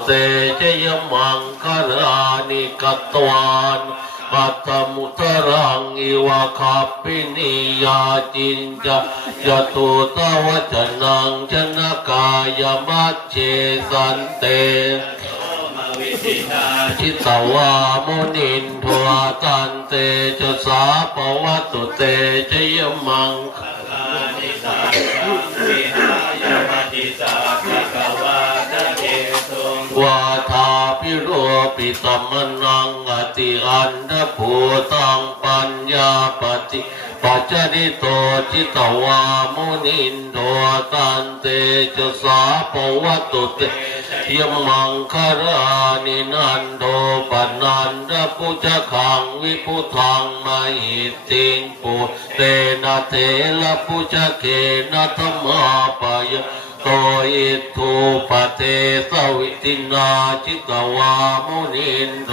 เตชยมังคารานิกตวานปัตตมุตรังอิวะคัปปินิยาจินจะยตุตวัจนังชนะกายมัจเจสันเตจิตวามุนินทวาตันเตจสาปวัตตุเตชยมังวาทาพิโรปิตมนังอติอันดภูตังปัญญาปฏิปัจจริโตจิตวามุนินโทตันเตจสาปวัตตุเตยมังคารานินันโทปนันดปุจขังวิพุทังมหิติงปุเตนะเทละปุจเกนะธรรมาปายโตอิทุปเทสวิตินาจิตวามุนินโท